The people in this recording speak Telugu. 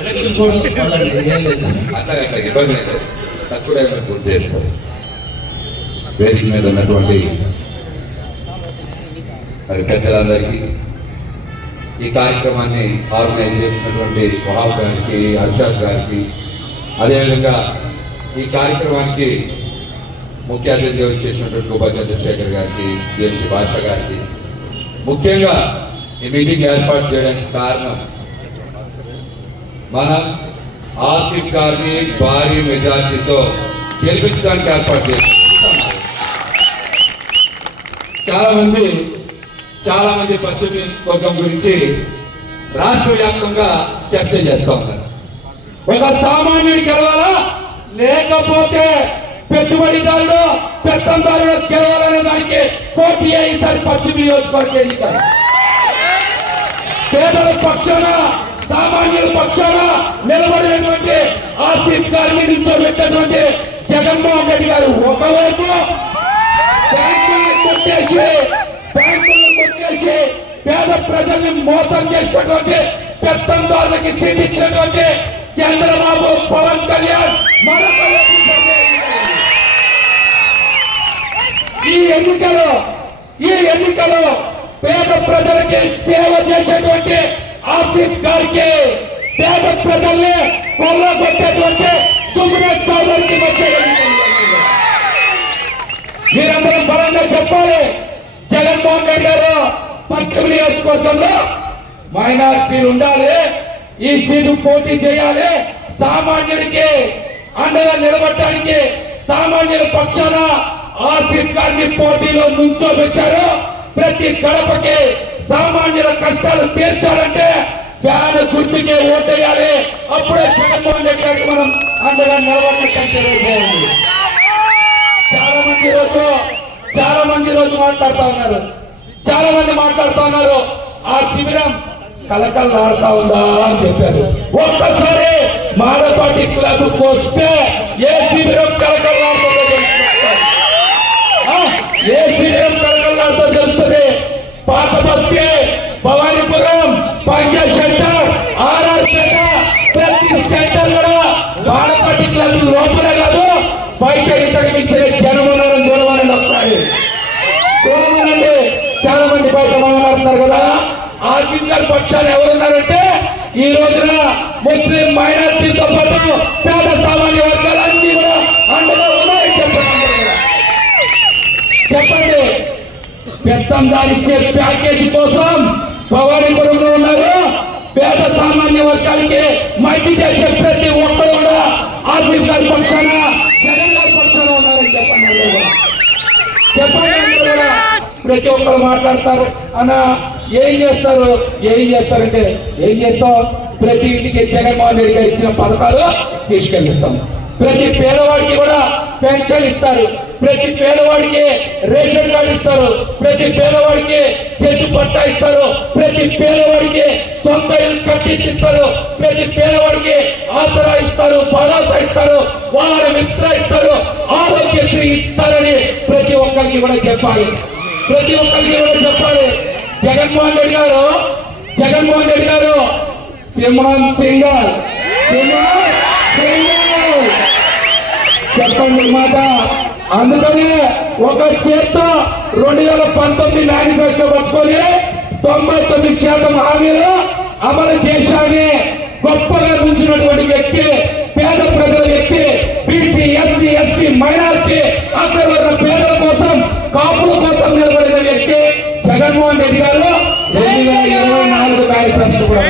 ఎలక్షన్ కూడా అట్లా ఇబ్బంది లేదు, తక్కువ టైంలో పూర్తి చేస్తారు. వేదిక మీద ఉన్నటువంటి మరి పెద్దలందరికీ, ఈ కార్యక్రమాన్ని ఆర్గనైజ్ చేసినటువంటి వహాబ్ గారికి, అర్షాద్ గారికి, అదేవిధంగా ఈ కార్యక్రమానికి ముఖ్య అతిథిగా వచ్చేసినటువంటి గోపా చంద్రశేఖర్ గారికి, బిఎంసి భాష గారికి, ముఖ్యంగా ఈ మీటింగ్ ఏర్పాటు చేయడానికి కారణం మనం ఆసిఫ్ గారిని భారీ మెజార్టీతో గెలిపించడానికి ఏర్పాటు చేస్తాం. చాలా మంది పశ్చిమ వర్గం గురించి రాష్ట్ర వ్యాప్తంగా చర్చ చేస్తూ ఉన్నారు. ఒక సామాన్యుడి గెలవాలా లేకపోతే పెట్టుబడిదారుడు పెత్తందారుడు గెలవాలనే దానికి పోటీ ఈసారి పశ్చిమ నియోజకవర్గ ఎన్నికలు. పేదల పక్షాన సామాన్యుల పక్షాన నిలబడినటువంటి ఆసిఫ్ గారిని నిల్చోబెట్టినటువంటి జగన్మోహన్ రెడ్డి గారు ఒకవైపు బ్యాంకులను కొట్టేసి పేద ప్రజల్ని మోసం చేసినటువంటి పెత్తందారులకి సీట్ ఇచ్చినటువంటి చంద్రబాబు, పవన్ కళ్యాణ్ మరొక ఈ ఎన్నికలో పేద ప్రజలకి సేవ చేసేటువంటి ఆసిఫ్ గారికి, పేద ప్రజల్ని కొల్లగొట్టేటువంటి సుబ్రత్ చౌదరికి వచ్చే మీరందరూ బలంగా చెప్పాలి. జగన్మోహన్ రెడ్డి గారు పశ్చిమ నియోజకవర్గంలో మైనారిటీలు ఉండాలి, ఈ సీటు పోటీ చేయాలి, సామాన్యుడికి అండగా నిలబడటానికి సామాన్యుల పక్షాన ఆసిఫ్ గారిని పోటీలో నుంచోబెట్టారు. ప్రతి గడపకి సామాన్యుల కష్టాలు తీర్చాలంటే ఫ్యాన్ గుర్తుకే ఓటేయాలి. అప్పుడే జగన్మోహన్ రెడ్డి గారికి మనం అండగా నిలబడినట్టు. చాలా మంది రోజు మాట్లాడుతూ ఉన్నారు. ఆ శిబిరం కలకల్లాడుతా ఉందా అని చెప్పారు. ఒక్కసారి మాడపాటి క్లబ్కి వస్తే ఏ శిబిరం కలకల్లాడుతుందో తెలుస్తుంది. పాత బస్తీ, Bhavanipuram, Punjab centre, RR centre, ప్రతి సెంటర్ కూడా మాడపాటి క్లబ్ లోపలే కాదు బయట ఇంతకు మించిన జనమనం దూరమని వస్తాయి. దూరమనండి, చాలా మంది బయట మాట్లాడుతున్నారు కదా. ఆసిఫ్ గారి పక్షాలు ఎవరున్నారంటే ఈ రోజున ముస్లిం మైనారిటీతో పాటు పేద సామాన్య వర్గాలన్నీ కూడా అండగా ఉన్నాయని చెప్పండి. పెత్తందారిచ్చే ప్యాకేజీ కోసం భవానీపురంలో ఉన్నారు. పేద సామాన్య వర్గాలకి మంచి చేసే ప్రతి ఒక్కరు కూడా ఆసిఫ్ గారి పక్షాన, జగన్ గారి పక్షాన ఉన్నారని చెప్పండి. ప్రతి ఒక్కరు మాట్లాడతారు అన్న, ఏం చేస్తారంటే ఏం చేస్తాం? ప్రతి ఇంటికి జగన్మోహన్ రెడ్డి గారు ఇచ్చిన పథకాలు తీసుకెళ్ళిస్తాం. ప్రతి పేదవాడికి కూడా పెన్షన్ ఇస్తారు, ప్రతి పేదవాడికి రేషన్ కార్డు ఇస్తారు, ప్రతి పేదవాడికి చెట్టు పట్టా ఇస్తారు, ప్రతి పేదవాడికి సొంత ఇల్లు కట్టించిస్తారు, ప్రతి పేదవాడికి ఆసరా ఇస్తారు, భరోసా ఇస్తారు, వాహనం ఇస్తారు, ఆరోగ్యశ్రీ ఇస్తారని ప్రతి ఒక్కరికి కూడా చెప్పాలి. జగన్మోహన్ రెడ్డి గారు సింహం సింగల్ చెప్పండి మాట. అందుకని ఒక చేత్తో 2019 మేనిఫెస్టో పట్టుకొని 99% హామీలు అమలు చేశాని గొప్పగా మించినటువంటి వ్యక్తి, పేద ప్రజల వ్యక్తి, బీసీ, ఎస్సీ, ఎస్టీ, మైనారిటీ, అగ్రవర్ణ పేదల కోసం, కాపుల కోసం నిలబడిన వ్యక్తి జగన్మోహన్ రెడ్డి గారు 2024 మేనిఫెస్టో కూడా